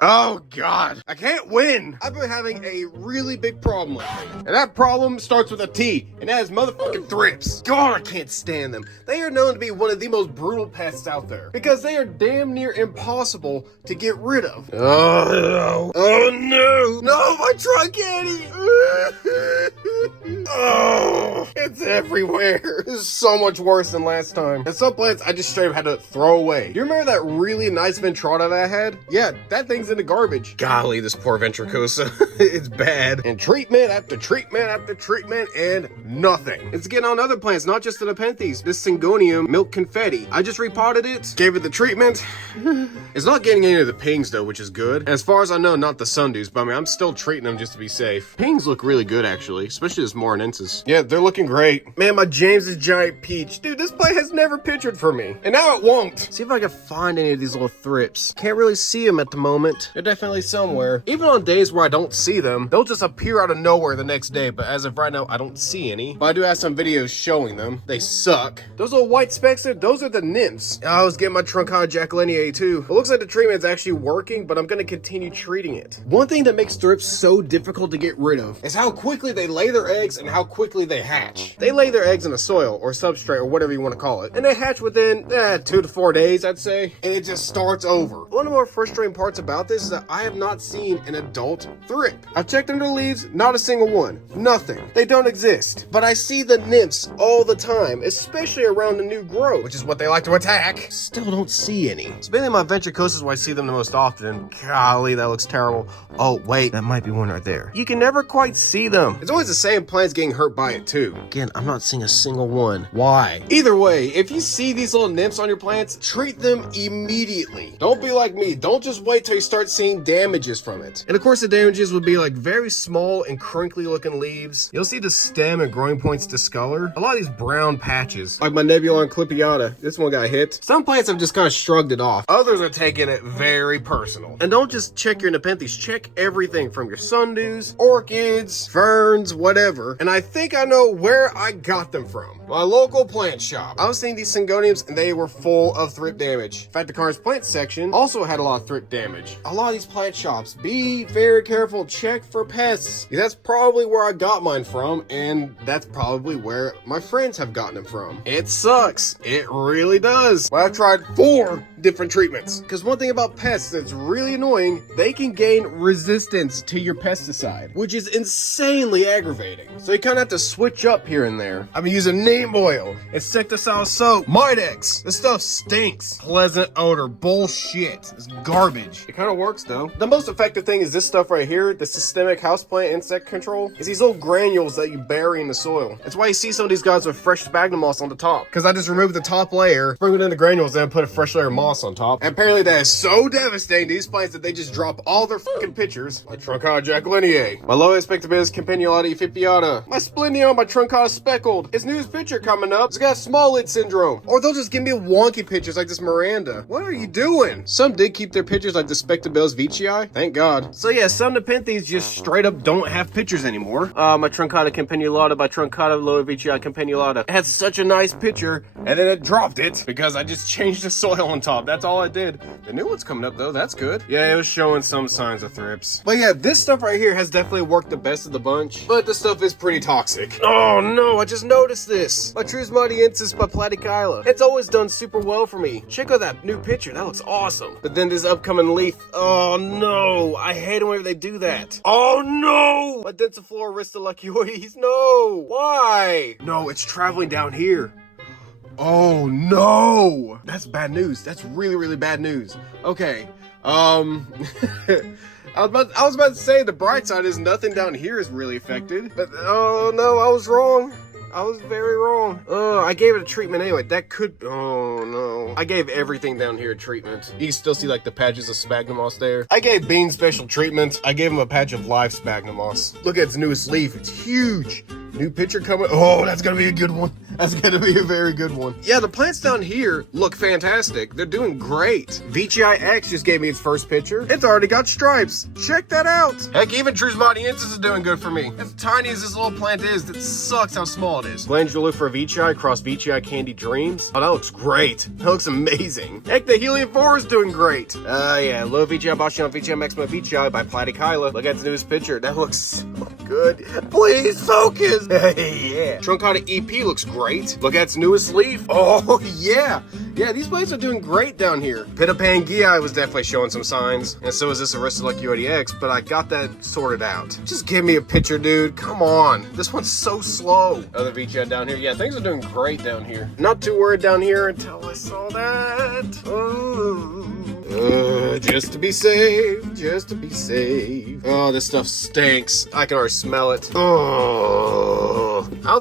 Oh God, I can't win. I've been having a really big problem lately. And that problem starts with a T, and that is motherfucking thrips. God, I can't stand them. They are known to be one of the most brutal pests out there because they are damn near impossible to get rid of. Oh no. No, my truncaty. Oh, it's everywhere. This is so much worse than last time. And some plants I just straight up had to throw away. Do you remember that really nice ventrata that I had? Yeah, that thing's in the garbage. Golly, this poor ventricosa. It's bad. And treatment after treatment after treatment and nothing. It's getting on other plants, not just the nepenthes. This syngonium milk confetti. I just repotted it, gave it the treatment. It's not getting any of the pings though, which is good. As far as I know, not the sundews, but I mean, I'm still treating them just to be safe. Pings look really good actually, especially this morinensis. Yeah, they're looking great. Man, my James's giant peach. Dude, this plant has never pictured for me. And now it won't. See if I can find any of these little thrips. Can't really see them at the moment. They're definitely somewhere. Even on days where I don't see them, they'll just appear out of nowhere the next day. But as of right now, I don't see any. But I do have some videos showing them. They suck. Those little white specks there, those are the nymphs. I was getting my truncata jacqueliniae too. It looks like the treatment's actually working, but I'm gonna continue treating it. One thing that makes thrips so difficult to get rid of is how quickly they lay their eggs and how quickly they hatch. They lay their eggs in the soil or substrate or whatever you want to call it, and they hatch within 2 to 4 days, I'd say, and it just starts over. One of the more frustrating parts about this is that I have not seen an adult thrip. I've checked under the leaves, not a single one. Nothing. They don't exist. But I see the nymphs all the time, especially around the new growth, which is what they like to attack. Still don't see any. It's mainly my ventricosas where I see them the most often. Golly, that looks terrible. Oh, wait, that might be one right there. You can never quite see them. It's always the same plants getting hurt by it too. Again, I'm not seeing a single one. Why? Either way, if you see these little nymphs on your plants, treat them immediately. Don't be like me. Don't just wait till you start seeing damages from it. And of course, the damages would be like very small and crinkly looking leaves. You'll see the stem and growing points discolor. A lot of these brown patches, like my Nebulon clipiata. This one got hit. Some plants have just kind of shrugged it off. Others are taking it very personal. And don't just check your nepenthes. Check everything from your sundews, orchids, ferns, whatever. And I think I know where I got them from. My local plant shop. I was seeing these syngoniums and they were full of thrip damage. In fact, the Carnes plant section also had a lot of thrip damage. A lot of these plant shops, be very careful. Check for pests. That's probably where I got mine from, and that's probably where my friends have gotten them from. It sucks. It really does. Well, I've tried 4 different treatments. Because one thing about pests that's really annoying, they can gain resistance to your pesticide, which is insanely aggravating. So you kind of have to switch up here and there. I've been using neem oil, insecticide soap, Midex. This stuff stinks. Pleasant odor, bullshit. It's garbage. It kind of works though. The most effective thing is this stuff right here, the systemic houseplant insect control. It's these little granules that you bury in the soil. That's why you see some of these guys with fresh sphagnum moss on the top. Because I just removed the top layer, bring it in the granules, and put a fresh layer of moss on top. And apparently that is so devastating to these plants that they just drop all their fucking pictures. My truncata jacqueliniae, my low Spectabis campanulata effipiata, my splenium, my truncata speckled. Its newest picture coming up, it's got small lid syndrome. Or they'll just give me wonky pictures like this Miranda. What are you doing? Some did keep their pictures like the Spectabis veitchii. Thank God. So yeah, some nepenthes just straight up don't have pictures anymore. My truncata campanulata by truncata low veitchii campanulata. It had such a nice picture, and then it dropped it because I just changed the soil on top. That's all I did. The new one's coming up though. That's good. Yeah, it was showing some signs of thrips. But yeah, this stuff right here has definitely worked the best of the bunch. But this stuff is pretty toxic. Oh no, I just noticed this. My Trusmodiensis by platykyla. It's always done super well for me. Check out that new picture. That looks awesome. But then this upcoming leaf. Oh no, I hate it whenever they do that. Oh no, my Densiflora aristolachioides. No, why? No, it's traveling down here. Oh no, that's bad news. That's really, really bad news. Okay, I was about to say the bright side is nothing down here is really affected, but oh no, I was wrong. I was very wrong. I gave it a treatment anyway. That could, oh no. I gave everything down here a treatment. You can still see like the patches of sphagnum moss there. I gave Bane special treatment. I gave him a patch of live sphagnum moss. Look at its newest leaf. It's huge. New picture coming. Oh, that's gonna be a good one. That's gonna be a very good one. Yeah, the plants down here look fantastic. They're doing great. VGI X just gave me its first picture. It's already got stripes. Check that out. Heck, even Trusmatiensis is doing good for me. As tiny as this little plant is, it sucks how small it is. Glandular for VGI cross VGI Candy Dreams. Oh, that looks great. That looks amazing. Heck, the Helium 4 is doing great. Yeah, low VGI Bastion VGI Maxima VGI by Platykyla. Look at the newest picture. That looks so good. Please focus. Yeah. Truncata EP looks great. Look at its newest leaf. Oh, yeah. Yeah, these plants are doing great down here. Pitapangeae was definitely showing some signs, and so is this Aristolike UADX, but I got that sorted out. Just give me a picture, dude. Come on. This one's so slow. Other VGI down here. Yeah, things are doing great down here. Not too worried down here until I saw that. Just to be safe, just to be safe. Oh, this stuff stinks. I can already smell it. Oh, I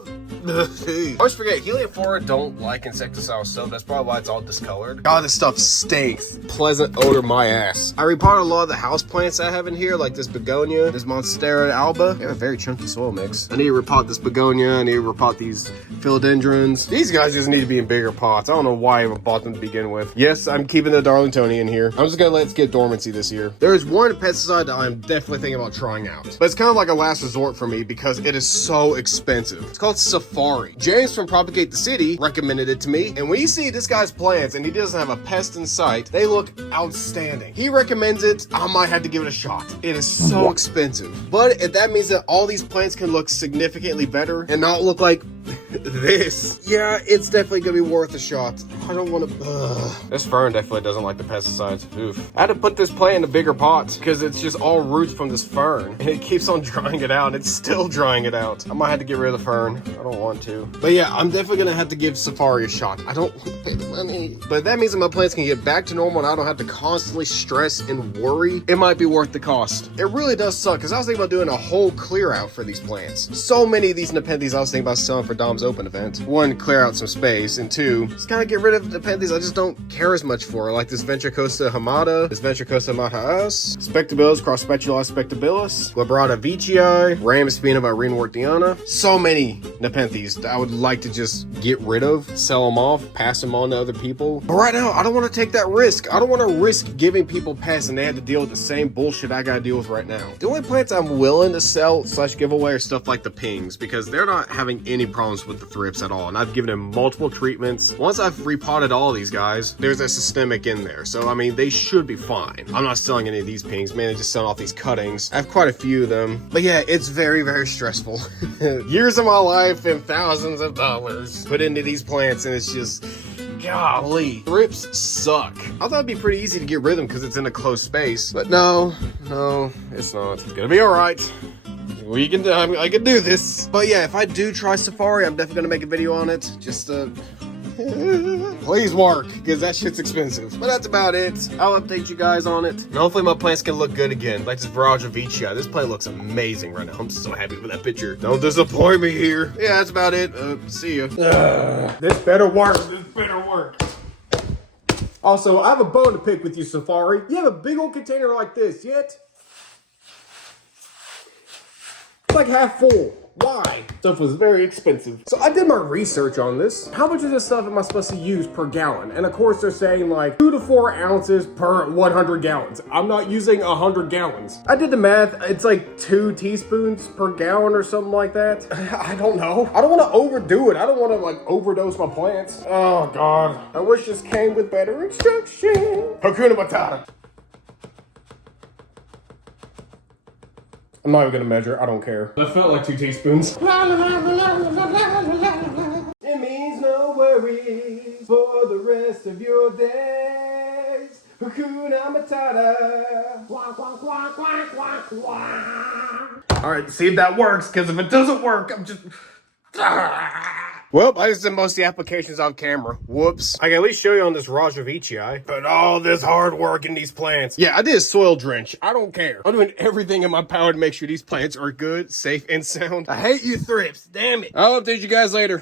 always forget, Heliophoria don't like insecticidal soap. That's probably why it's all discolored. God, this stuff stinks. Pleasant odor my ass. I repotted a lot of the house plants I have in here, like this begonia, this Monstera alba. They have a very chunky soil mix. I need to repot this begonia. I need to repot these philodendrons. These guys just need to be in bigger pots. I don't know why I even bought them to begin with. Yes, I'm keeping the Darlingtonia in here. I'm just gonna let it get dormancy this year. There is one pesticide that I'm definitely thinking about trying out, but it's kind of like a last resort for me because it is so expensive. It's called Safari. James from Propagate the City recommended it to me, and when you see this guy's plants and he doesn't have a pest in sight, they look outstanding. He recommends it. I might have to give it a shot. It is so expensive, but if that means that all these plants can look significantly better and not look like this, yeah, it's definitely gonna be worth a shot. I don't want to. This fern definitely doesn't like the pesticides. Oof. I had to put this plant in a bigger pot because it's just all roots from this fern, and it keeps on drying it out. It's still drying it out. I might have to get rid of the fern. I don't want to, but yeah, I'm definitely gonna have to give Safari a shot. I don't want to pay the money, but that means that my plants can get back to normal and I don't have to constantly stress and worry. It might be worth the cost. It really does suck because I was thinking about doing a whole clear out for these plants. So many of these Nepenthes I was thinking about selling for Dom's Open event. One, clear out some space, and two, just kind of get rid of the Nepenthes I just don't care as much for, like this Ventricosta hamada, this Ventricosta mataas, Spectabilis cross Spectula spectabilis, Labrata vicii, Ramaspina by Renwort Diana. So many Nepenthes that I would like to just get rid of, sell them off, pass them on to other people. But right now, I don't want to take that risk. I don't want to risk giving people pests and they have to deal with the same bullshit I gotta deal with right now. The only plants I'm willing to sell / give away are stuff like the pings, because they're not having any problems with the thrips at all, and I've given them multiple treatments. Once I've repotted all these guys, there's a systemic in there, so I mean, they should be fine. I'm not selling any of these pings, mainly just selling off these cuttings. I have quite a few of them, but yeah, it's very, very stressful. Years of my life and thousands of dollars put into these plants, and it's just, golly, thrips suck. I thought it'd be pretty easy to get rid of them because it's in a closed space, but no, it's not. It's gonna be all right. We can do, I can do this. But yeah, if I do try Safari, I'm definitely gonna make a video on it. Just please work, because that shit's expensive. But that's about it. I'll update you guys on it. And hopefully my plants can look good again. Like this Viraja vicii. This plant looks amazing right now. I'm so happy with that picture. Don't disappoint me here. Yeah, that's about it. See ya. This better work. This better work. Also, I have a bone to pick with you, Safari. You have a big old container like this yet? It's like half full. Why? Stuff was very expensive. So I did my research on this. How much of this stuff am I supposed to use per gallon? And of course they're saying like 2 to 4 ounces per 100 gallons. I'm not using 100 gallons. I did the math. It's like 2 teaspoons per gallon or something like that. I don't know. I don't want to overdo it. I don't want to like overdose my plants. Oh God. I wish this came with better instructions. Hakuna Matata. I'm not even gonna measure, I don't care. That felt like 2 teaspoons. It means no worries for the rest of your days. Hakuna Matata. Alright, see if that works, because if it doesn't work, I'm just... Well, I just did most of the applications on camera. Whoops. I can at least show you on this Viraja vicii. But all this hard work in these plants. Yeah, I did a soil drench. I don't care. I'm doing everything in my power to make sure these plants are good, safe, and sound. I hate you, thrips. Damn it. I'll update you guys later.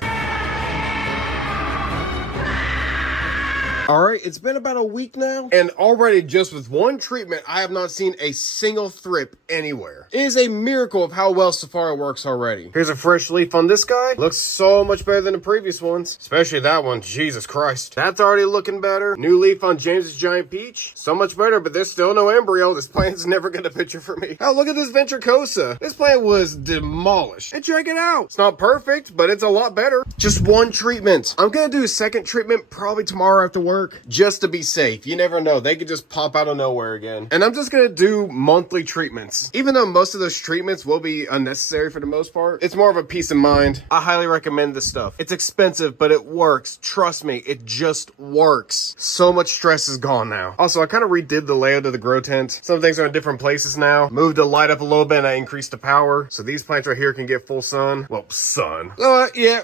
All right, it's been about a week now, and already just with one treatment, I have not seen a single thrip anywhere. It is a miracle of how well Safari works already. Here's a fresh leaf on this guy. Looks so much better than the previous ones, especially that one. Jesus Christ. That's already looking better. New leaf on James's giant peach. So much better, but there's still no embryo. This plant's never gonna picture for me. Oh, look at this ventricosa. This plant was demolished. And check it out. It's not perfect, but it's a lot better. Just one treatment. I'm gonna do a second treatment probably tomorrow after work, just to be safe. You never know. They could just pop out of nowhere again. And I'm just gonna do monthly treatments. Even though most of those treatments will be unnecessary for the most part, it's more of a peace of mind. I highly recommend this stuff. It's expensive, but it works. Trust me, it just works. So much stress is gone now. Also, I kind of redid the layout of the grow tent. Some things are in different places now. Moved the light up a little bit and I increased the power. So these plants right here can get full sun. Well, sun. Yeah.